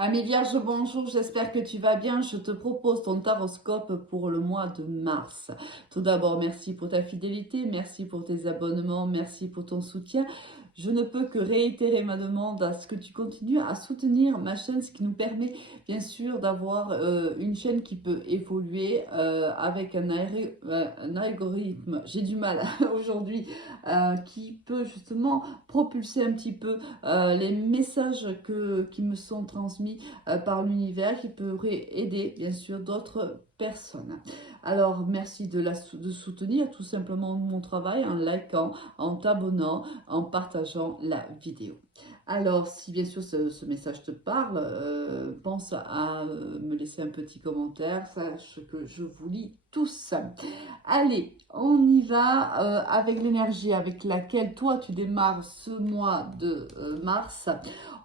Amis Vierge, bonjour, j'espère que tu vas bien. Je te propose ton taroscope pour le mois de mars. Tout d'abord, merci pour ta fidélité, merci pour tes abonnements, merci pour ton soutien. Je ne peux que réitérer ma demande à ce que tu continues à soutenir ma chaîne, ce qui nous permet bien sûr d'avoir une chaîne qui peut évoluer avec un algorithme. J'ai du mal aujourd'hui qui peut justement propulser un petit peu les messages qui me sont transmis par l'univers qui pourraient aider bien sûr d'autres personnes. Alors merci de soutenir tout simplement mon travail en likant, en t'abonnant, en partageant la vidéo. Alors, si bien sûr ce message te parle, pense à me laisser un petit commentaire, sache que je vous lis tous. Allez, on y va avec l'énergie avec laquelle toi tu démarres ce mois de mars.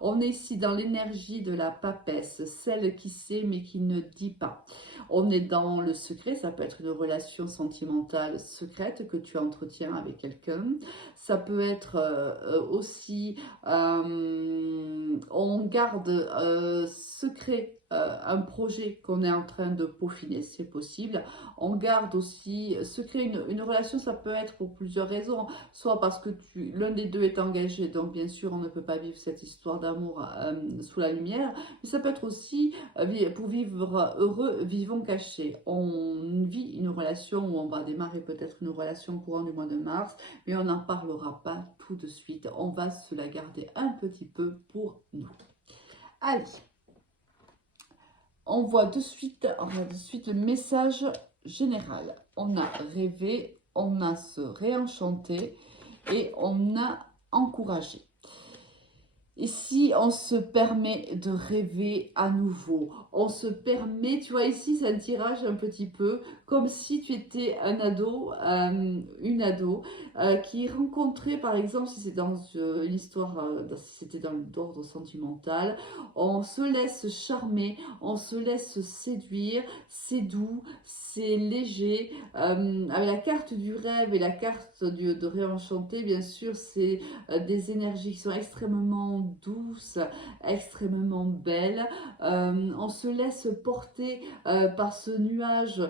On est ici dans l'énergie de la papesse, celle qui sait mais qui ne dit pas. On est dans le secret, ça peut être une relation sentimentale secrète que tu entretiens avec quelqu'un. Ça peut être aussi, on garde secret un projet qu'on est en train de peaufiner, c'est possible. On garde aussi secret une relation, ça peut être pour plusieurs raisons, soit parce que l'un des deux est engagé, donc bien sûr on ne peut pas vivre cette histoire d'amour sous la lumière, mais ça peut être aussi pour vivre heureux, vivons cachés. On vit une relation où on va démarrer peut-être une relation courant du mois de mars, mais on n'en parlera pas tout de suite, on va se la garder un petit peu pour nous. Allez, on voit de suite le message général. On a rêvé, on a se réenchanté et on a encouragé. Et si on se permet de rêver à nouveau, on se permet, tu vois ici c'est un tirage un petit peu comme si tu étais un ado, une ado qui rencontrait par exemple, si c'est dans une histoire, si c'était dans l'ordre sentimental, on se laisse charmer, on se laisse séduire, c'est doux, c'est léger, avec la carte du rêve et la carte de réenchanté bien sûr c'est des énergies qui sont extrêmement douces, extrêmement belles. On se laisse porter par ce nuage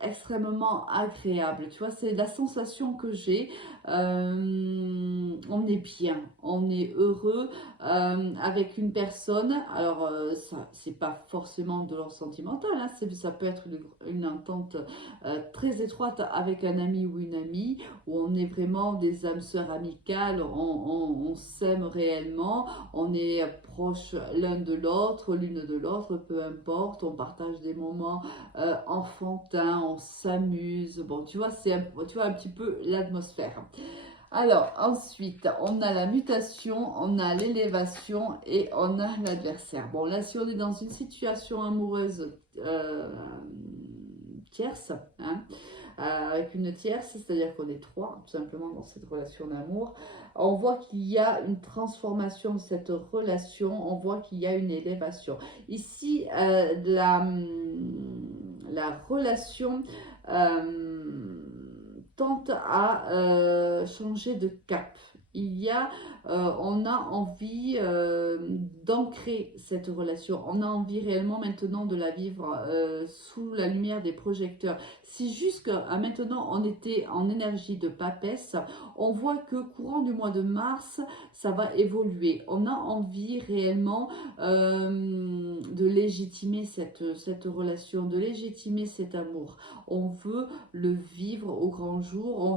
extrêmement agréable. Tu vois, c'est la sensation que j'ai. On est bien, on est heureux avec une personne. Alors, ça, c'est pas forcément de l'ordre sentimental, hein, ça peut être une entente très étroite avec un ami ou une amie, où on est vraiment des âmes sœurs amicales, on s'aime réellement, on est proche l'un de l'autre, l'une de l'autre, peu importe, on partage des moments enfantins, on s'amuse, bon tu vois, tu vois un petit peu l'atmosphère. Alors ensuite, on a la mutation, on a l'élévation et on a l'adversaire. Bon là, si on est dans une situation amoureuse tierce, hein, avec une tierce, c'est-à-dire qu'on est trois, tout simplement, dans cette relation d'amour. On voit qu'il y a une transformation de cette relation, on voit qu'il y a une élévation. Ici, la relation tente à changer de cap. On a envie d'ancrer cette relation. On a envie réellement maintenant de la vivre sous la lumière des projecteurs. Si jusqu'à maintenant on était en énergie de papesse, on voit que courant du mois de mars, ça va évoluer. On a envie réellement de légitimer cette relation, de légitimer cet amour. On veut le vivre au grand jour, on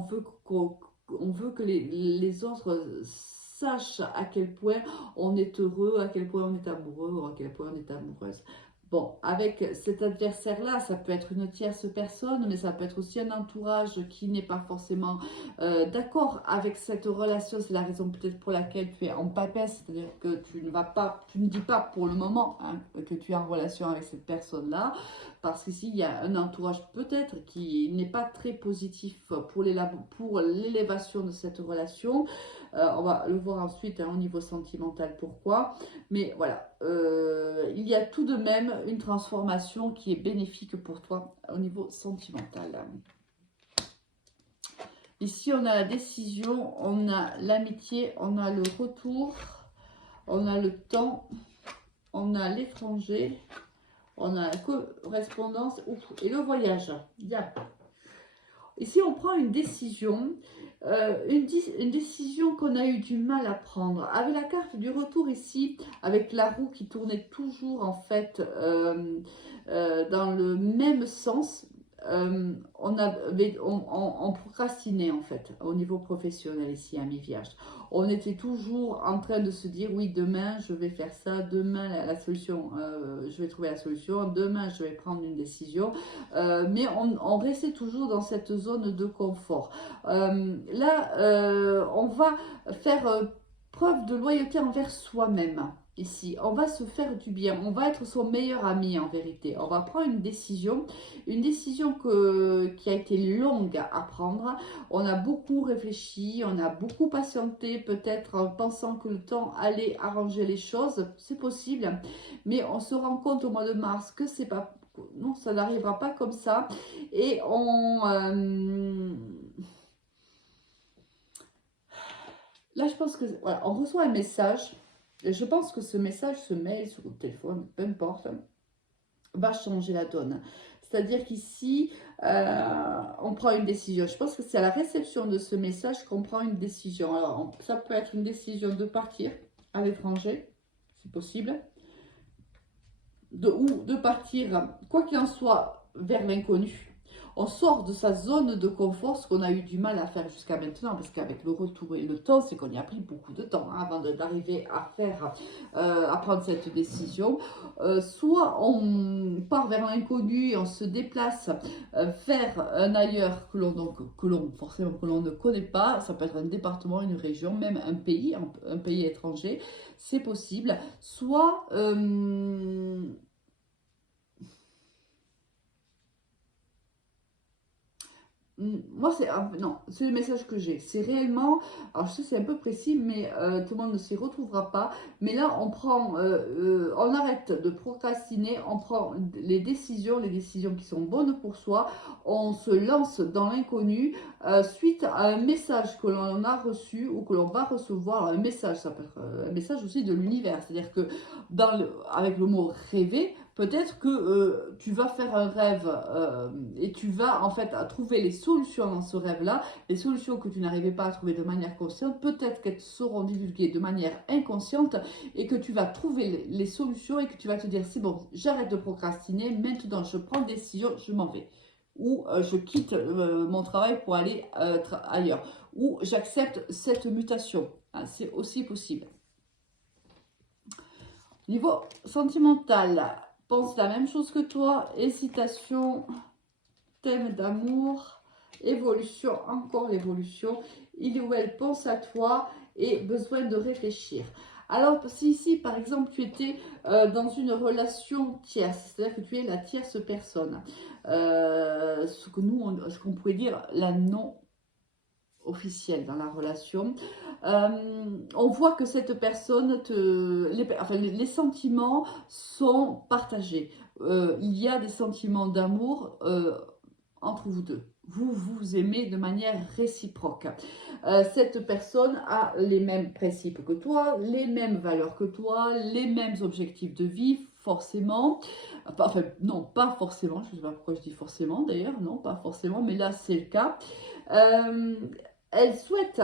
veut que les autres sachent à quel point on est heureux, à quel point on est amoureux, ou à quel point on est amoureuse. Bon, avec cet adversaire-là, ça peut être une tierce personne, mais ça peut être aussi un entourage qui n'est pas forcément d'accord avec cette relation. C'est la raison peut-être pour laquelle tu es en papesse, c'est-à-dire que tu ne dis pas pour le moment hein, que tu es en relation avec cette personne-là, parce qu'ici, il y a un entourage peut-être qui n'est pas très positif pour l'élévation de cette relation. On va le voir ensuite hein, au niveau sentimental, pourquoi. Mais voilà, il y a tout de même une transformation qui est bénéfique pour toi au niveau sentimental. Ici, on a la décision, on a l'amitié, on a le retour, on a le temps on a l'étranger, on a la correspondance et le voyage. Bien. Ici, on prend une décision, une décision qu'on a eu du mal à prendre. Avec la carte du retour ici, avec la roue qui tournait toujours en fait dans le même sens, on procrastinait en fait au niveau professionnel ici à mi-vierge. On était toujours en train de se dire oui, demain je vais faire ça, demain la solution, je vais trouver la solution, demain je vais prendre une décision, mais on restait toujours dans cette zone de confort. Là, on va faire preuve de loyauté envers soi-même. Ici, on va se faire du bien, on va être son meilleur ami en vérité. On va prendre une décision qui a été longue à prendre. On a beaucoup réfléchi, on a beaucoup patienté, peut-être en pensant que le temps allait arranger les choses. C'est possible, mais on se rend compte au mois de mars que c'est pas, non, ça n'arrivera pas comme ça. Et là, je pense que voilà, on reçoit un message. Et je pense que ce message, ce mail sur le téléphone, peu importe, va changer la donne. C'est-à-dire qu'ici, on prend une décision. Je pense que c'est à la réception de ce message qu'on prend une décision. Alors, ça peut être une décision de partir à l'étranger, c'est possible, ou de partir, quoi qu'il en soit, vers l'inconnu. On sort de sa zone de confort, ce qu'on a eu du mal à faire jusqu'à maintenant, parce qu'avec le retour et le temps, c'est qu'on y a pris beaucoup de temps avant d'arriver à prendre cette décision. Soit on part vers l'inconnu et on se déplace vers un ailleurs que l'on ne connaît pas. Ça peut être un département, une région, même un pays étranger, c'est possible. Soit moi, non, c'est le message que j'ai. C'est réellement, alors je sais c'est un peu précis, mais tout le monde ne s'y retrouvera pas. Mais là, on arrête de procrastiner, on prend les décisions qui sont bonnes pour soi. On se lance dans l'inconnu suite à un message que l'on a reçu ou que l'on va recevoir. Un message, ça peut être un message aussi de l'univers. C'est-à-dire que avec le mot rêver, peut-être que tu vas faire un rêve et tu vas en fait à trouver les solutions dans ce rêve-là, les solutions que tu n'arrivais pas à trouver de manière consciente, peut-être qu'elles seront divulguées de manière inconsciente et que tu vas trouver les solutions et que tu vas te dire c'est bon, j'arrête de procrastiner, maintenant je prends des décisions, je m'en vais. Ou je quitte mon travail pour aller ailleurs. Ou j'accepte cette mutation. Hein, c'est aussi possible. Niveau sentimental, pense la même chose que toi, hésitation, thème d'amour, évolution, encore l'évolution, il ou elle pense à toi et besoin de réfléchir. Alors, si ici, par exemple, tu étais dans une relation tierce, c'est-à-dire que tu es la tierce personne, ce qu'on pourrait dire la non officielle dans la relation, on voit que cette personne, les sentiments sont partagés. Il y a des sentiments d'amour entre vous deux. Vous vous aimez de manière réciproque. Cette personne a les mêmes principes que toi, les mêmes valeurs que toi, les mêmes objectifs de vie, forcément. Enfin, non, pas forcément. Je ne sais pas pourquoi je dis forcément d'ailleurs. Non, pas forcément, mais là, c'est le cas. Euh, Elle souhaite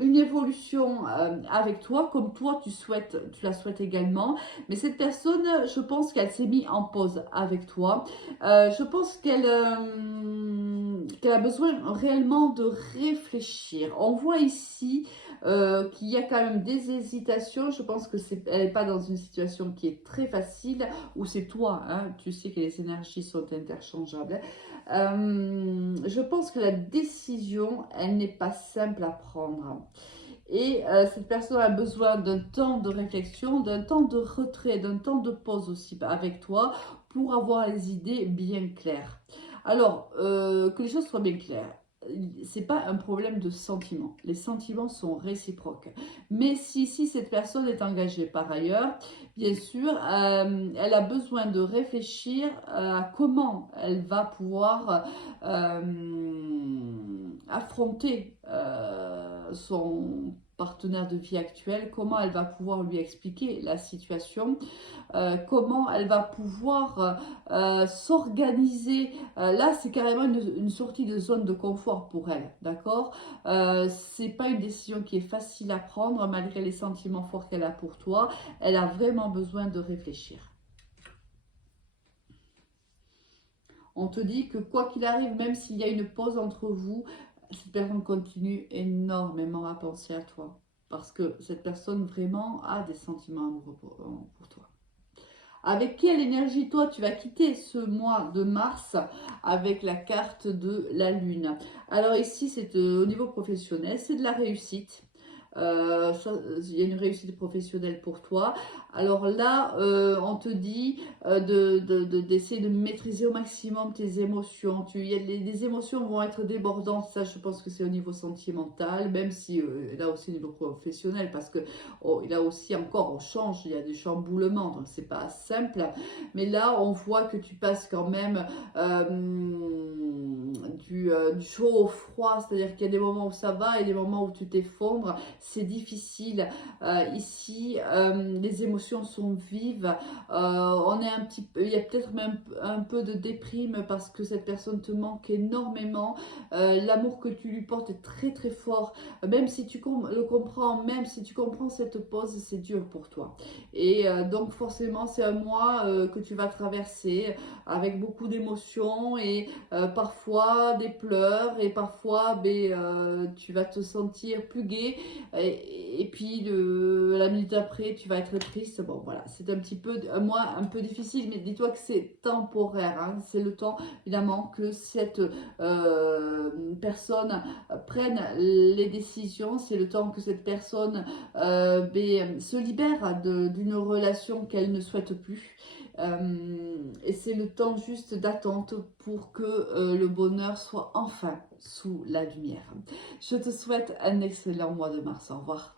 une évolution avec toi, comme toi tu la souhaites également. Mais cette personne, je pense qu'elle s'est mise en pause avec toi. Je pense qu'elle a besoin réellement de réfléchir. On voit ici qu'il y a quand même des hésitations. Je pense que elle n'est pas dans une situation qui est très facile, où c'est toi, hein, tu sais que les énergies sont interchangeables. Je pense que la décision, elle n'est pas simple à prendre. Et cette personne a besoin d'un temps de réflexion, d'un temps de retrait, d'un temps de pause aussi avec toi pour avoir les idées bien claires. Alors, que les choses soient bien claires. C'est pas un problème de sentiment. Les sentiments sont réciproques. Mais si cette personne est engagée par ailleurs, bien sûr, elle a besoin de réfléchir à comment elle va pouvoir affronter partenaire de vie actuel, comment elle va pouvoir lui expliquer la situation, comment elle va pouvoir s'organiser. Là, c'est carrément une sortie de zone de confort pour elle, d'accord? C'est pas une décision qui est facile à prendre malgré les sentiments forts qu'elle a pour toi. Elle a vraiment besoin de réfléchir. On te dit que quoi qu'il arrive, même s'il y a une pause entre vous, cette personne continue énormément à penser à toi. Parce que cette personne vraiment a des sentiments amoureux pour toi. Avec quelle énergie, toi, tu vas quitter ce mois de mars avec la carte de la lune? Alors ici, c'est au niveau professionnel, c'est de la réussite. Il y a une réussite professionnelle pour toi. Alors là, on te dit d'essayer de maîtriser au maximum tes émotions. Les émotions vont être débordantes, ça je pense que c'est au niveau sentimental, même si là aussi au niveau professionnel, parce que là aussi encore on change, il y a des chamboulements, donc c'est pas simple. Mais là, on voit que tu passes quand même du chaud au froid, c'est-à-dire qu'il y a des moments où ça va et des moments où tu t'effondres. C'est difficile. Ici, les émotions sont vives. On est un petit peu, il y a peut-être même un peu de déprime parce que cette personne te manque énormément. L'amour que tu lui portes est très très fort. Même si tu le comprends, même si tu comprends cette pause, c'est dur pour toi. Et donc forcément, c'est un mois que tu vas traverser avec beaucoup d'émotions et parfois des pleurs et parfois tu vas te sentir plus gai et puis la minute après tu vas être triste. Bon voilà, c'est un petit peu un mois un peu difficile, mais dis-toi que c'est temporaire, hein. C'est le temps évidemment que cette personne prenne les décisions, c'est le temps que cette personne se libère d'une relation qu'elle ne souhaite plus. Et c'est le temps juste d'attente pour que le bonheur soit enfin sous la lumière. Je te souhaite un excellent mois de mars. Au revoir.